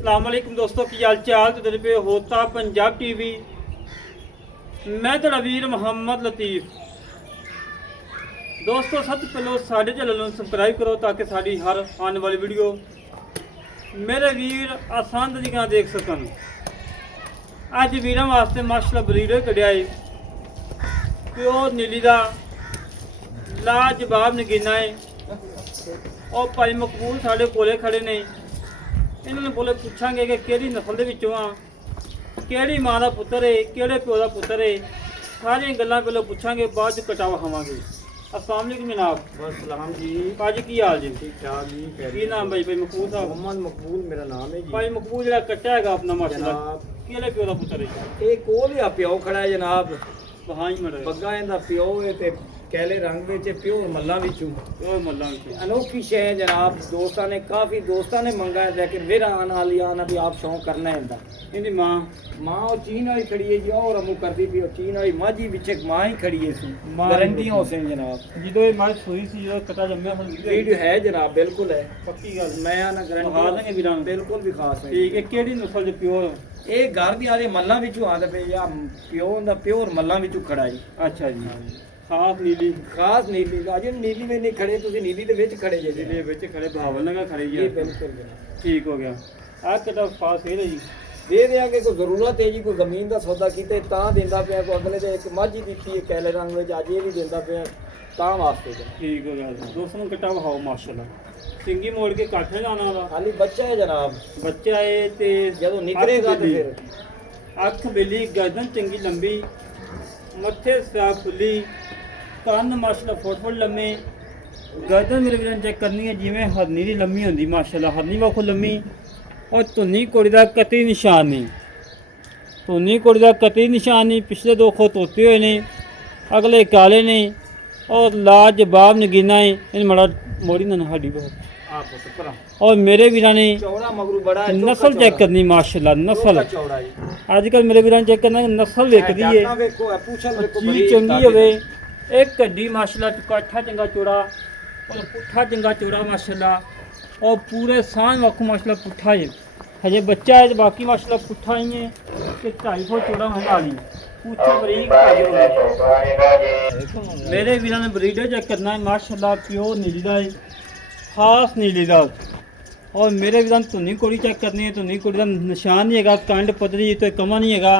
अस्सलामुअलैकुम दोस्तों, की हाल चाल तो पे होता पंजाब टीवी। मैं तो वीर मोहम्मद लतीफ़। दोस्तों सब पहले साढ़े चैनल को सबसक्राइब करो ताकि साड़ी हर आने वाली वीडियो मेरे वीर आसान तरीके देख सकन। अज वीर वास्ते माशाल्लाह ब्रीडर कढ़िया है, प्योर नीली का लाजवाब नगीना है। और भाई मकबूल साढ़े कोले खड़े ने, इन्होंने बोले पूछांगे कि किहड़ी नस्ल दे विचों आ, किहड़ी माँ का पुत्र है, किहड़े प्यो का पुत्र है। सारियां गल्लां पहले पूछांगे, बाद च कटा वखावांगे। अस्सलाम वालेकुम जनाब। बस सलाम जी। भाजी की हाल जी? ठीक ठाक जी। की नाम भाई? भाई मकबूल साहब। मोहम्मद मकबूल मेरा नाम है जी। भाई मकबूल जरा कट्टा है अपना माशाल्लाह, किहड़े प्यो का पुत्र है? ये कोल या प्यो खड़ा है जनाब। हाँ ही मरे बग्गा इंदा प्यो है ते कैले रंग विच प्यो मल्ला विचों। ओ मल्ला विच अनोखी शय है जनाब। दोस्तां ने काफ़ी दोस्तां ने मंगा है, लेकिन मेरा आने वाली आना भी आप शौक करना है इंदा। इहदी मां माँ चीन वाली खड़ी है जी, और अमू करदी भी चीन वाली माझी विच माँ ही खड़ी है सी। मां गारंटी हो से जनाब। जो ये मां सोई सी जो कटा जम्मे वीडियो है जनाब, बिल्कुल है पक्की गल। मैं आना दिखा गारंटी देंगे वीरां नूं। बिल्कुल भी खास है। ठीक है, किहड़ी नस्ल दे प्यो? ਇਹ ਘਰ ਦੀ ਆਦੇ ਮੱਲਾਂ ਵਿੱਚੋਂ ਆਦੇ ਪਏ ਜਾਂ ਪਿਓ ਦਾ ਪਿਓਰ ਮੱਲਾਂ ਵਿੱਚੋਂ ਖੜਾ ਜੀ। अच्छा जी, खास नीली ਖਾਸ ਨੀਲੀ ਦਾ ਅਜੇ ਨੀਲੀ ਵਿੱਚ ਨਹੀਂ ਖੜੇ, ਤੁਸੀਂ ਨੀਲੀ ਦੇ ਵਿੱਚ ਖੜੇ ਜੇ जिले विच खड़े भावल लगा खड़े ਜੀ। जी। ਬਿਲਕੁਲ ਜਨਾਬ। ठीक हो गया। आ कटा पास है जी। ਦੇ ਦਿਆਂਗੇ, ਕੋਈ ਜ਼ਰੂਰਤ ਹੈ ਜੀ, ਕੋਈ ਜ਼ਮੀਨ ਦਾ ਸੌਦਾ ਕੀਤੇ ਤਾਂ ਦਿੰਦਾ ਪਿਆ, ਕੋਈ ਅਗਲੇ ਦੇ ਇੱਕ ਮਾਝੀ ਦਿੱਤੀ ਹੈ ਕੈਲੇ ਰੰਗ ਵਿੱਚ, ਅੱਜ ਇਹ ਵੀ ਦਿੰਦਾ ਪਿਆ ਤਾਂ ਵਾਸਤੇ ਜਨਾਬ। ठीक हो गया। दोस्तों कटा वहाओ माशाल्लाह, सिंगी मोड़ के काठे जाना वाला ਖਾਲੀ ਬੱਚਾ ਹੈ ਜਨਾਬ। बच्चा है ते ਜਦੋਂ ਨਿਕਲੇਗਾ ਤਾਂ ਫਿਰ अख बिली, गर्दन चंगी लंबी, मत्थे साफ खुली, कन्न माशाल्लाह फुट लम्मे। गर्दन मेरे वीर चेक करनी है जिवें हरनी दी लम्मी होंदी माशाल्लाह, हरनी वाखो लम्मी। और धुन्नी कोड़ी दा कतई निशान नहीं, धुन्नी कोड़ी दा कतई निशान नहीं। पिछले दो खो तोते हुए ने, अगले काले ने, और लाजवाब नगीना है। इन मड़ा मोड़ी ना हड्डी बहुत। ਆਪ ਪੁੱਤਰਾ और मेरे वीरां ने ਚੌੜਾ ਮਗਰੂ बड़ा है, नस्ल चेक करनी माशाल्लाह, नस्ल ਚੌੜਾ ਜੀ। अजकल मेरे वीरां चेक करना नस्ल वेखदी है। ਜਾਤਾਂ ਵੇਖੋ, ਪੁੱਛਲ ਵੇਖੋ, चीज चंगी होवे, एक कड्डी माशाल्लाह, काठा चंगा चौड़ा और पुट्ठा चंगा चौड़ा माशाल्लाह, और पूरे सांझ वाकू माशाल्लाह पुट्ठा है। हजे बच्चा है तो बाकी माशाल्लाह पुट्ठा ही है कि 2.5 फुट चौड़ा हंडा ली पूछे बरीक होवे। मेरे वीरां ने ब्रीडर चेक करना है माशाल्लाह, प्योर नीली दा है, खास नीली दा। और मेरे वीरां धुन्नी कोड़ी चेक करनी है, धुन्नी कोड़ी का निशान नहीं है, कंड पतली तो कमा नहीं है,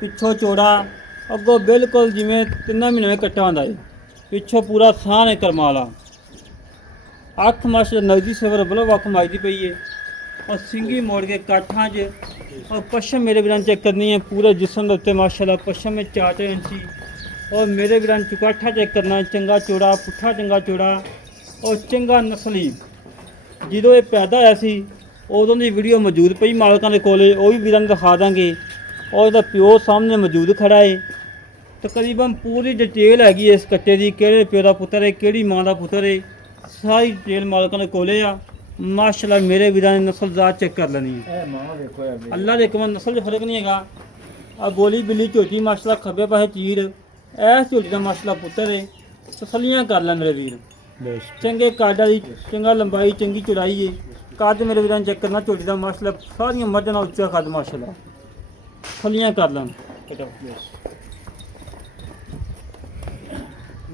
पिछों चौड़ा, अगों बिल्कुल जिमें 3 महीने में कट्टा होंदा है, पिछों पूरा थान है करमाला। अख माशाल्लाह नगदी सवर बलो वख माजदी पई है, और सिंगी मोड़ के काठा च। और पश्चिम मेरे वीरां चेक करनी है, पूरे जिस्म के उत्ते माशाल्लाह पश्चिम में 4 इंची। और मेरे वीरां चुकाठा चेक करना है, चंगा चौड़ा, पुट्ठा चंगा चौड़ा और चंगा नस्ली। ਜਦੋਂ ਇਹ ਪੈਦਾ ਹੋਇਆ ਸੀ ਉਦੋਂ ਦੀ ਵੀਡੀਓ ਮੌਜੂਦ ਪਈ ਮਾਲਕਾਂ ਦੇ ਕੋਲੇ, ਉਹ ਵੀ ਵੀਰਾਂ ਨੂੰ ਦਿਖਾ ਦਾਂਗੇ। ਔਰ ਇਹਦਾ ਪਿਓ ਸਾਹਮਣੇ ਮੌਜੂਦ ਖੜਾ ਹੈ। ਤਕਰੀਬਨ ਪੂਰੀ ਡਿਟੇਲ ਹੈਗੀ ਇਸ ਕੱਟੇ ਦੀ, ਕਿਹੜੇ ਪਿਓ ਦਾ ਪੁੱਤਰ ਹੈ, ਕਿਹੜੀ ਮਾਂ ਦਾ ਪੁੱਤਰ ਹੈ, ਸਾਰੀ ਡਿਟੇਲ ਮਾਲਕਾਂ ਦੇ ਕੋਲੇ ਆ। ਮਾਸ਼ਾਅੱਲਾ ਮੇਰੇ ਵੀਰਾਂ ਨੇ ਨਸਲ ਜ਼ਾਤ ਚੈੱਕ ਕਰ ਲੈਣੀ ਹੈ। ਇਹ ਮਾਂ ਵੇਖੋ ਯਾਰ, ਅੱਲਾ ਦੇ ਹੁਕਮ ਨਸਲ 'ਚ ਫਰਕ ਨਹੀਂ ਹੈਗਾ। ਆ ਗੋਲੀ ਬਿੱਲੀ ਝੋਟੀ ਮਾਸ਼ਾਅੱਲਾ ਖੱਬੇ ਪਾਸੇ ਚੀਰ, ਇਸ ਝੋਟੀ ਦਾ ਮਾਸ਼ਾਅੱਲਾ ਪੁੱਤਰ ਹੈ। ਤਸੱਲੀਆਂ ਕਰ ਲੈ ਮੇਰੇ ਵੀਰ। चंगे काडा दी चंगा लंबाई, चंगी चौड़ाई है। कद मेरे वीरां चेक करना झोटी का माशाल्लाह, सारियां मर्दां नाल उच्चा कद माशाल्लाह। फलियां कर लन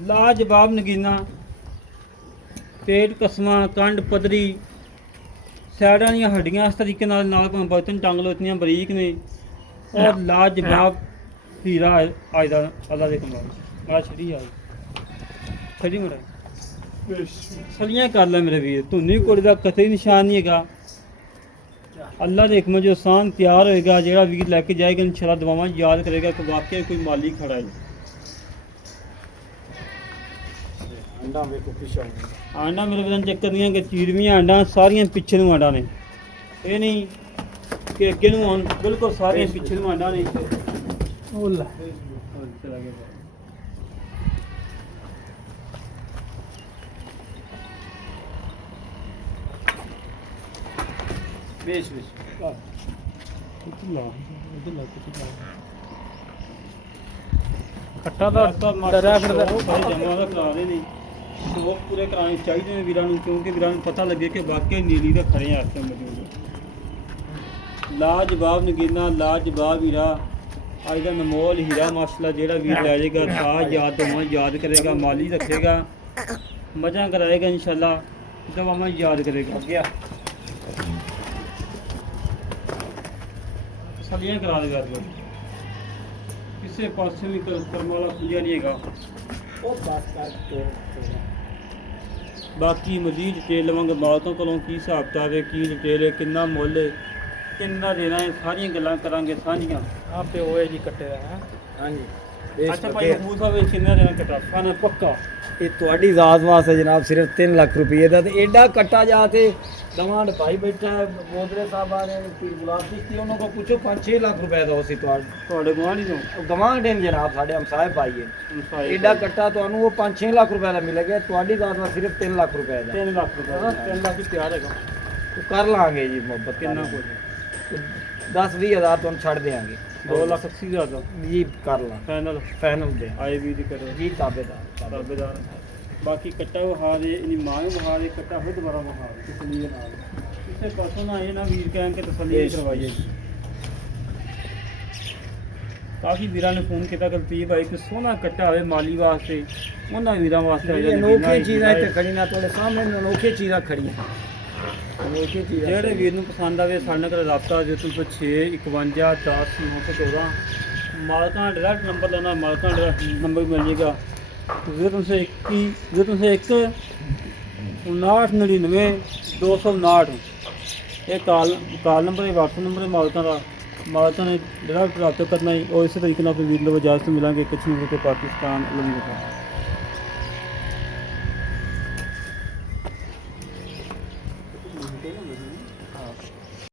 लाजवाब नगीना, पेट कसमा, कंड पदरी, सैडां दियां हड्डियां इस तरीके नाल बर्तन टंग लो, इतनियां बरीक ने। और लाजवाब हीरा अज दा अल्लाह दे कमाल। बड़ा छड़ी आई छड़ी मेरा सलियां कर लै मेरे वीर। धुन्नी कोड़ी का कतई निशान नहीं है। अल्लाह के हुक्म जो आसान तैयार होएगा, जो वीर लैके जाएगा इंशाअल्लाह दुआवां याद करेगा कि वाकई कोई माली खड़ा है। अंडा ਵੇਖੋ ਪਿਛਾ आंडा मेरे वीर चेक करनियां कि चीरवियां आंडा सारियां पिछे नूं आंडा ने, ये नहीं कि अगे नूं आन, बिल्कुल सारियां पिछे नूं आंडा ने। बेश बेश खट्टा दा डरा फिरदा जमा दा करा रहे ने, शौक पूरे कराने चाहिए ने वीरां नूं, क्योंकि वीरां नूं पता लगे कि वाकई नीली दे खड़े आ इस मौजूद। ਲਾਜਵਾਬ ਨਗੀਨਾ, ਲਾਜਵਾਬ ਹੀਰਾ, ਅੱਜ ਦਾ ਅਨਮੋਲ ਹੀਰਾ ਮਾਸ਼ਾਅੱਲਾ। ਜਿਹੜਾ ਵੀਰ ਲੈ ਜਾਏਗਾ ਸਾਜ ਯਾਦ ਹੋਵਾਂ ਯਾਦ ਕਰੇਗਾ, ਮਾਲੀ ਰੱਖੇਗਾ, ਮਜ਼ਾ ਕਰਾਏਗਾ ਇਨਸ਼ਾਅੱਲਾ, ਦਵਾਵਾਂ ਯਾਦ ਕਰੇਗਾ। ਗਿਆ ਸਲੀਆਂ ਕਰਾ ਦੇ ਕਰ ਕਿਸੇ ਪਾਸੇ ਵੀ ਕਰਮ ਵਾਲਾ ਖੁੱਲਿਆ ਨਹੀਂ ਹੈਗਾ। ਉਹ ਬਸ ਕਰ ਤੋੜ ਬਾਕੀ ਮਜ਼ੀਦ ਡਿਟੇਲ ਲਵਾਂਗੇ ਮਾਲਕਾਂ ਕੋਲੋਂ, ਕੀ ਹਿਸਾਬ ਕਿਤਾਬ ਹੈ, ਕੀ ਡਿਟੇਲ ਹੈ, ਕਿੰਨਾ ਮੁੱਲ ਹੈ, ਕਿੰਨਾ ਦੇਣਾ ਹੈ, ਸਾਰੀਆਂ ਗੱਲਾਂ ਕਰਾਂਗੇ ਸਾਂਝੀਆਂ। ਆਪੇ ਹੋਏ ਜੀ ਕੱਟੇ ਦਾ ਹੈ। ਹਾਂਜੀ ਬੇਸ਼ ਅੱਛਾ ਭਾਈ ਮਹਿਮੂਦ ਸਾਹਿਬ ਕਿੰਨਾ ਦੇਣਾ ਕਟਾ ਖਾਣਾ ਪੱਕਾ? ਇਹ ਤੁਹਾਡੀ ਜ਼ਾਤ ਵਾਸਤੇ ਜਨਾਬ ਸਿਰਫ 3 ਲੱਖ ਰੁਪਏ ਦਾ, ਤੇ ਐਡਾ ਕੱਟਾ ਜਾ ਤੇ ਦਵਾਂਡ ਭਾਈ ਬੈਠਾ ਹੈ ਬੋਦਰੇ ਸਾਹਿਬ ਆ ਰਹੇ ਪੀਰ ਗੁਲਾਬ ਦੀ, ਉਹਨਾਂ ਕੋਲ ਪੁੱਛੋ 5-6 ਲੱਖ ਰੁਪਏ ਦਾ ਸੀ ਤੁਹਾਡੇ ਗੁਆਂਢੀ ਤੋਂ ਗਵਾਂਢ ਨੇ ਜਨਾਬ, ਸਾਡੇ ਹਮਸਾਏ ਭਾਈ ਹੈ। ਐਡਾ ਕੱਟਾ ਤੁਹਾਨੂੰ ਉਹ 5-6 ਲੱਖ ਰੁਪਏ ਦਾ ਮਿਲੇਗਾ, ਤੁਹਾਡੀ ਜ਼ਾਤ ਵਾਸਤੇ ਸਿਰਫ 3 ਲੱਖ ਰੁਪਏ ਦਾ। 3 ਲੱਖ ਰੁਪਏ 3 ਲੱਖ ਹੀ ਤਿਆਰ ਹੈਗਾ। ਉਹ ਕਰ ਲਾਂਗੇ ਜੀ ਮੁਹੱਬਤ ਕਿੰਨਾ ਕੁਝ 10-20 ਹਜ਼ਾਰ ਤੁਹਾਨੂੰ ਛੱਡ ਦੇਵਾਂਗੇ। 2,80,000 ਦਾ ਜੀ ਕਰ ਲਾਂ ਫਾਈਨਲ ਫਾਈਨਲ ਦੇ ਆਏ ਵੀ ਦੀ ਕਰੋ ਜੀ ਤਾਬੇਦਾਰ। ਤਾਬੇਦਾਰ। ਬਾਕੀ ਕੱਟਾ ਵਹਾ ਦੇ, ਇਹਦੀ ਮਾਂ ਨੂੰ ਵਹਾ ਦੇ, ਕੱਟਾ ਫਿਰ ਦੁਬਾਰਾ ਵਹਾ ਦੇ ਤਸੱਲੀ ਦੇ ਨਾਲ। ਕਿਸੇ ਪਾਸੋਂ ਨਾ ਇਹ ਨਾ ਵੀਰ ਕਹਿਣ ਕੇ ਤਸੱਲੀ ਨਹੀਂ ਕਰਵਾਈਏ। ਕਾਫੀ ਵੀਰਾਂ ਨੇ ਫੋਨ ਕੀਤਾ ਗਲਤੀਬ ਭਾਈ ਕਿ ਸੋਹਣਾ ਕੱਟਾ ਹੋਵੇ ਮਾਲੀ ਵਾਸਤੇ, ਉਹਨਾਂ ਵੀਰਾਂ ਵਾਸਤੇ ਇਹ ਅਨੋਖੀ ਚੀਜ਼ਾਂ ਇੱਥੇ ਖੜੀ ਨਾ ਤੁਹਾਡੇ ਸਾਹਮਣੇ ਅਨੋਖੀ ਚੀਜ਼ਾਂ ਖੜੀਆਂ। ਅਨੋਖੀ ਚੀਜ਼ਾਂ ਜਿਹੜੇ ਵੀਰ ਨੂੰ ਪਸੰਦ ਆਵੇ ਸਾਡੇ ਨਾਲ ਰਾਬਤਾ ਜੇ ਤੁਸੀਂ 6 51 10 914 ਮਾਲਕਾਂ ਦਾ ਡਾਇਰੈਕਟ ਨੰਬਰ ਲਾਉਣਾ, ਮਾਲਕਾਂ ਦਾ ਨੰਬਰ ਮਿਲ ਜਾਏਗਾ। ਜੇ ਤੁਸੀਂ 1 5999 259 ਇਹ ਕਾਲ ਨੰਬਰ ਹੈ, WhatsApp ਨੰਬਰ ਹੈ ਮਾਲਕਾਂ ਦਾ। ਮਾਲਕਾਂ ਨੇ ਡਾਇਰੈਕਟ ਰਾਬਤਾ ਕਰਨਾ ਹੈ। ਔਰ ਇਸੇ ਤਰੀਕੇ ਨਾਲ ਫਿਰ ਵੀਰ ਨੂੰ ਇਜਾਜ਼ਤ ਮਿਲਾਂਗੇ। ਕਸ਼ਮੀਰ ਤੇ ਪਾਕਿਸਤਾਨ।